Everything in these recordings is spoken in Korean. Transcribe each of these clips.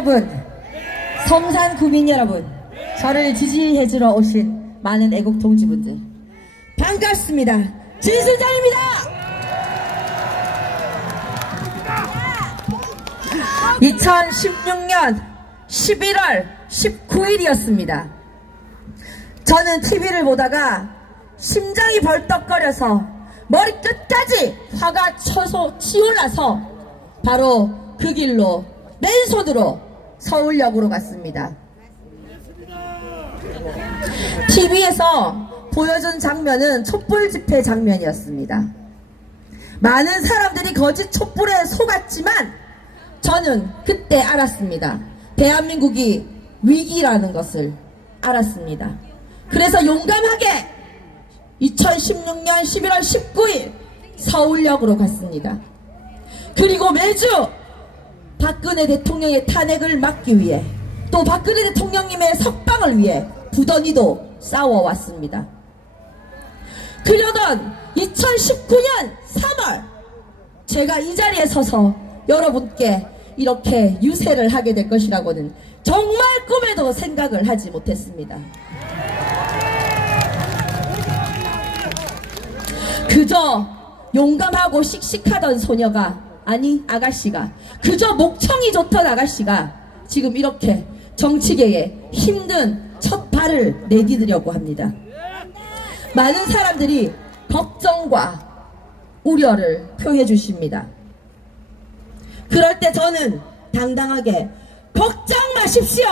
여러분, 성산 구민 여러분, 저를 지지해주러 오신 많은 애국 동지분들 반갑습니다. 진순장입니다. 2016년 11월 19일이었습니다. 저는 TV를 보다가 심장이 벌떡거려서 머리끝까지 화가 치올라서 바로 그 길로 맨손으로 서울역으로 갔습니다. TV에서 보여준 장면은 촛불 집회 장면이었습니다. 많은 사람들이 거짓 촛불에 속았지만 저는 그때 알았습니다. 대한민국이 위기라는 것을 알았습니다. 그래서 용감하게 2016년 11월 19일 서울역으로 갔습니다. 그리고 매주 박근혜 대통령의 탄핵을 막기 위해 또 박근혜 대통령님의 석방을 위해 부더니도 싸워왔습니다. 그러던 2019년 3월 제가 이 자리에 서서 여러분께 이렇게 유세를 하게 될 것이라고는 정말 꿈에도 생각을 하지 못했습니다. 그저 용감하고 씩씩하던 소녀가, 아니 아가씨가, 그저 목청이 좋던 아가씨가 지금 이렇게 정치계에 힘든 첫 발을 내디디려고 합니다. 많은 사람들이 걱정과 우려를 표해 주십니다. 그럴 때 저는 당당하게 걱정 마십시오.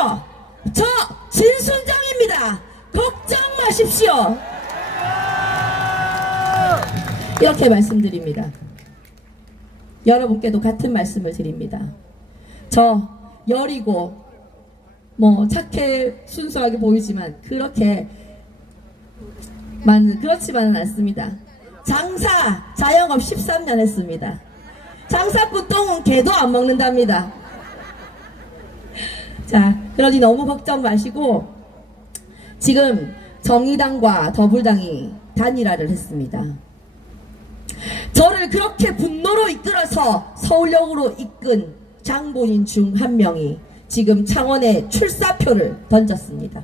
저 진순정입니다. 걱정 마십시오. 이렇게 말씀드립니다. 여러분께도 같은 말씀을 드립니다. 저 여리고 착해 순수하게 보이지만 그렇지만은 않습니다. 장사 자영업 13년 했습니다. 장사꾼 똥은 개도 안 먹는답니다. 자, 그러니 너무 걱정 마시고, 지금 정의당과 더불당이 단일화를 했습니다. 저를 그렇게 분노로 이끌어서 서울역으로 이끈 장본인 중 한 명이 지금 창원에 출사표를 던졌습니다.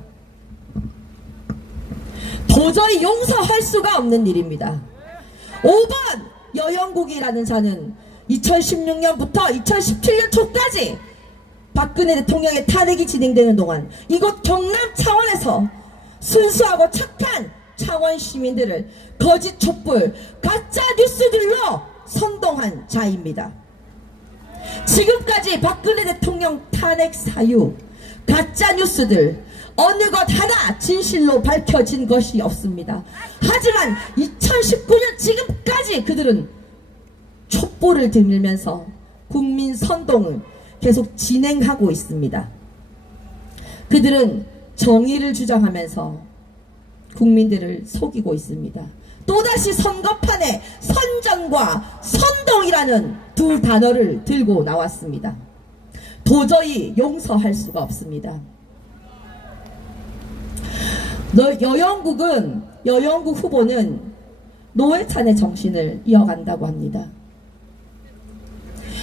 도저히 용서할 수가 없는 일입니다. 5번 여영국이라는 자는 2016년부터 2017년 초까지 박근혜 대통령의 탄핵이 진행되는 동안 이곳 경남 창원에서 순수하고 착한 창원 시민들을 거짓 촛불, 가짜 뉴스들로 선동한 자입니다. 지금까지 박근혜 대통령 탄핵 사유, 가짜 뉴스들 어느 것 하나 진실로 밝혀진 것이 없습니다. 하지만 2019년 지금까지 그들은 촛불을 들면서 국민 선동을 계속 진행하고 있습니다. 그들은 정의를 주장하면서 국민들을 속이고 있습니다. 또다시 선거판에 선전과 선동이라는 두 단어를 들고 나왔습니다. 도저히 용서할 수가 없습니다. 여영국 후보는 노회찬의 정신을 이어간다고 합니다.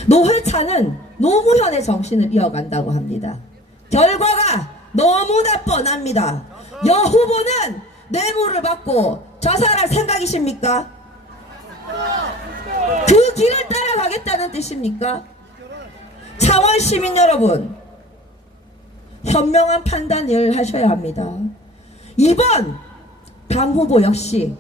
노회찬은 노무현의 정신을 이어간다고 합니다. 결과가 너무나 뻔합니다. 여 후보는 뇌물을 받고 자살할 생각이십니까? 그 길을 따라가겠다는 뜻입니까? 창원 시민 여러분, 현명한 판단을 하셔야 합니다. 이번 당 후보 역시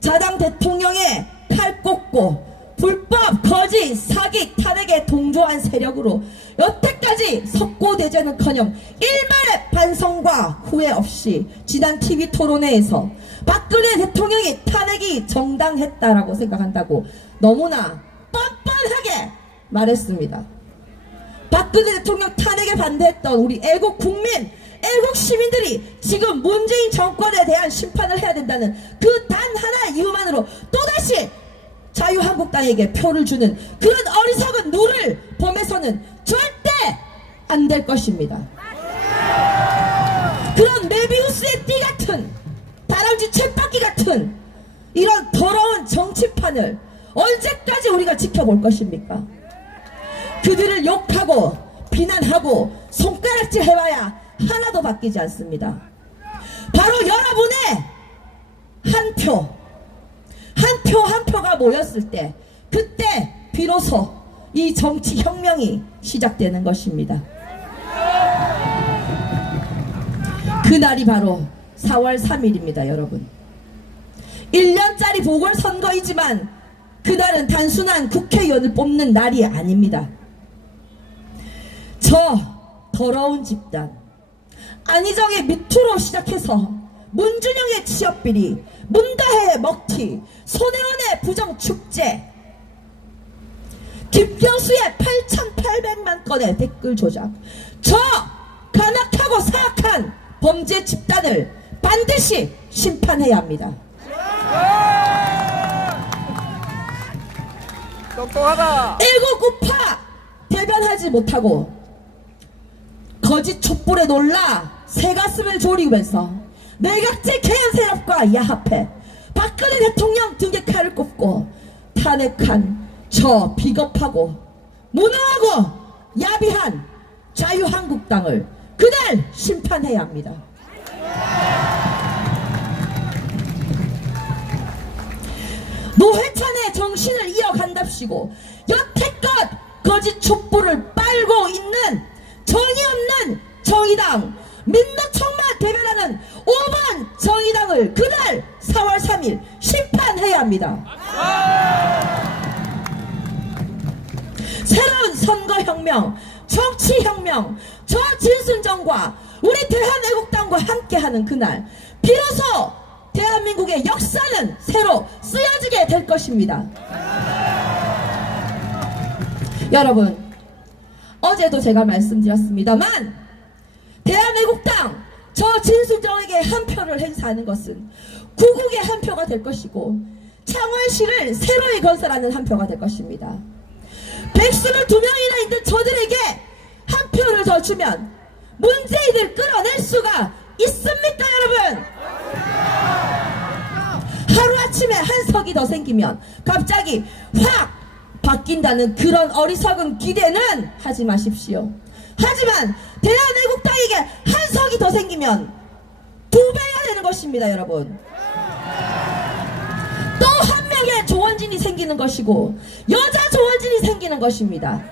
자당 대통령의 팔 꽂고 불법, 거짓, 사기, 탄핵에 동조한 세력으로 여태까지 석고대죄는커녕 일말의 반성과 후회 없이 지난 TV 토론회에서 박근혜 대통령이 탄핵이 정당했다라고 생각한다고 너무나 뻔뻔하게 말했습니다. 박근혜 대통령 탄핵에 반대했던 우리 애국 국민, 애국 시민들이 지금 문재인 정권에 대한 심판을 해야 된다는 그 단 하나의 이유만으로 또다시 자유한국당에게 표를 주는 그런 어리석은 누를 범해서는 절대 안 될 것입니다. 그런 메비우스의 띠 같은, 다람쥐 쳇바퀴 같은 이런 더러운 정치판을 언제까지 우리가 지켜볼 것입니까? 그들을 욕하고 비난하고 손가락질 해봐야 하나도 바뀌지 않습니다. 바로 여러분의 한 표가 모였을 때, 그때 비로소 이 정치혁명이 시작되는 것입니다. 그날이 바로 4월 3일입니다, 여러분. 1년짜리 보궐선거이지만 그날은 단순한 국회의원을 뽑는 날이 아닙니다. 저 더러운 집단, 안희정의 미투로 시작해서 문준영의 취업비리, 문다혜의 먹튀, 손혜원의 부정축제, 김경수의 8,800만 건의 댓글 조작, 저 간악하고 사악한 범죄 집단을 반드시 심판해야 합니다. 똑똑하다. 일곱구파 대변하지 못하고 거짓 촛불에 놀라 새가슴을 조리면서 내각제 개헌 세력과 야합해 박근혜 대통령 등에 칼을 꼽고 탄핵한 저 비겁하고 무능하고 야비한 자유한국당을 그날 심판해야 합니다. 노회찬의 정신을 이어간답시고 여태껏 거짓 촛불을 빨고 있는 정의 없는 정의당, 민노총만 대변하는 5번 정의당을 그날 4월 3일 심판해야 합니다. 새로운 선거혁명, 정치혁명, 저 진순정과 우리 대한애국당과 함께하는 그날 비로소 대한민국의 역사는 새로 쓰여지게 될 것입니다. 여러분, 어제도 제가 말씀드렸습니다만 대한애국당 저 진순정에게 한 표를 행사하는 것은 구국의 한 표가 될 것이고 창원시를 새로이 건설하는 한 표가 될 것입니다. 122명이나 있는 저들에게 한 표를 더 주면 문재인을 끌어낼 수가 있습니까, 여러분? 하루아침에 한 석이 더 생기면 갑자기 확 바뀐다는 그런 어리석은 기대는 하지 마십시오. 하지만 대한애국당에게 한 석이 더 생기면 2배가 되는 것입니다, 여러분. 또 한 명의 조원진이 생기는 것이고 여자 조원진이 생기는 것입니다.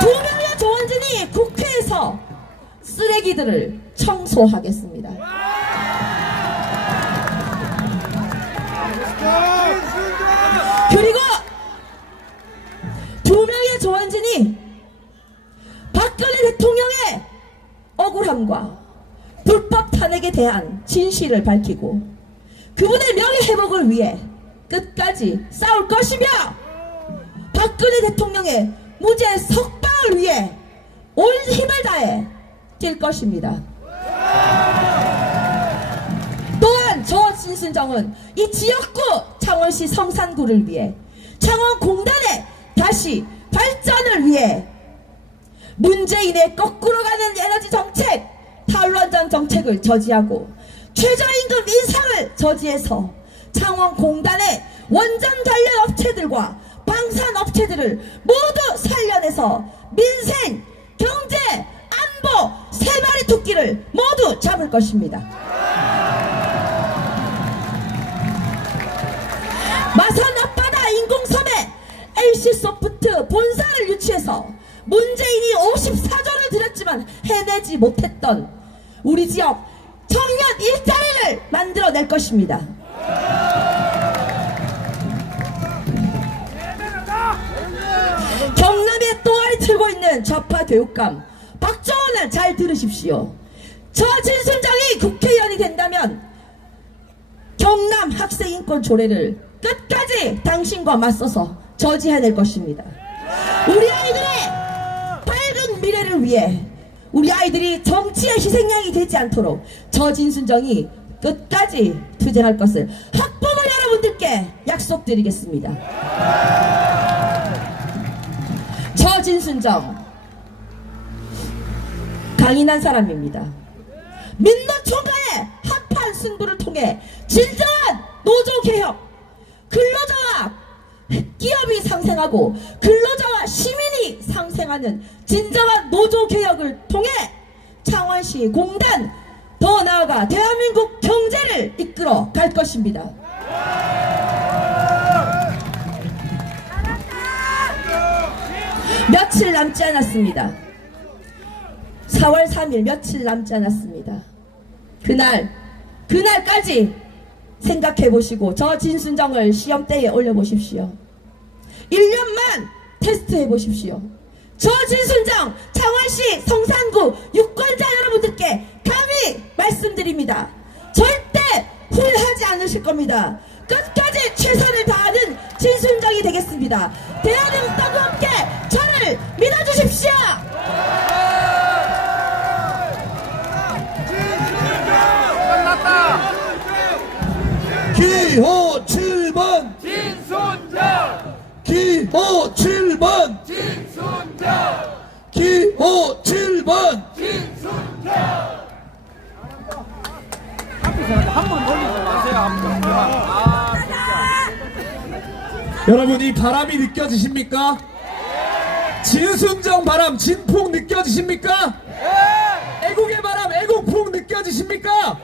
2명의 조원진이 국회에서 쓰레기들을 청소하겠습니다. 그리고 2명의 조원진이 박근혜 대통령의 억울함과 불법 탄핵에 대한 진실을 밝히고 그분의 명예회복을 위해 끝까지 싸울 것이며 박근혜 대통령의 무죄 석방을 위해 온 힘을 다해 뛸 것입니다. 또한 저 진순정은 이 지역구 창원시 성산구를 위해 창원공단의 다시 발전을 위해 문재인의 거꾸로 가는 에너지 정책, 탈원전 정책을 저지하고 최저임금 인상을 저지해서 창원공단의 원전 관련 업체들과 방산 업체들을 모두 살려내서 민생, 경제, 안보 세 마리 토끼를 모두 잡을 것입니다. 마산 앞바다 인공섬에 LC소프트 본사를 유치해서 문재인이 54조를 들였지만 해내지 못했던 우리 지역 청년 일자리를 만들어낼 것입니다. 경남에 또아리 틀고 있는 좌파 교육감 박정원을 잘 들으십시오. 저 진순정이 국회의원이 된다면 경남 학생인권 조례를 끝까지 당신과 맞서서 저지해낼 것입니다. 우리 아이들의 밝은 미래를 위해 우리 아이들이 정치의 희생양이 되지 않도록 저 진순정이 끝까지 투쟁할 것을 학부모 여러분들께 약속드리겠습니다. 저 진순정 강인한 사람입니다. 민노총과의 한판 승부를 통해 진정한 노조개혁, 근로조합, 기업이 상생하고 근로자와 시민이 상생하는 진정한 노조개혁을 통해 창원시 공단, 더 나아가 대한민국 경제를 이끌어 갈 것입니다. 며칠 남지 않았습니다. 4월 3일 며칠 남지 않았습니다. 그날까지 생각해 보시고 저 진순정을 시험대에 올려보십시오. 1년만 테스트해 보십시오. 저 진순정 창원시 성산구 유권자 여러분들께 감히 말씀드립니다. 절대 후회하지 않으실 겁니다. 끝까지 최선을 다하는 진순정이 되겠습니다. 대한민국 땅과 함께 저를 믿어주십시오. 기호 7번 진순정! 기호 7번 진순정! 기호 7번 진순정! 한번 돌리지 마세요. 한번. 여러분, 이 바람이 느껴지십니까? 진순정 바람, 진풍 느껴지십니까? 애국의 바람, 애국풍 느껴지십니까?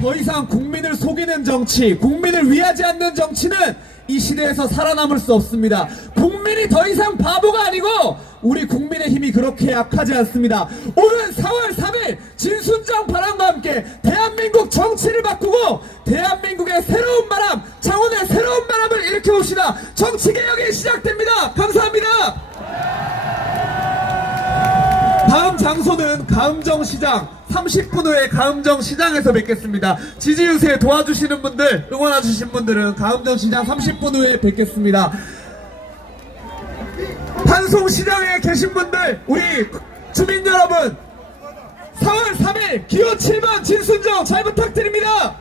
더 이상 국민을 속이는 정치, 국민을 위하지 않는 정치는 이 시대에서 살아남을 수 없습니다. 국민이 더 이상 바보가 아니고 우리 국민의 힘이 그렇게 약하지 않습니다. 오는 4월 3일 진순정 바람과 함께 대한민국 정치를 바꾸고 대한민국의 새로운 바람, 창원의 새로운 바람을 일으켜봅시다. 정치개혁이 시작됩니다. 감사합니다. 다음 장소는 가음정시장, 30분 후에 가음정시장에서 뵙겠습니다. 지지유세 도와주시는 분들, 응원해주신 분들은 가음정시장 30분 후에 뵙겠습니다. 판송시장에 계신 분들, 우리 주민 여러분, 4월 3일 기호 7번 진순정 잘 부탁드립니다.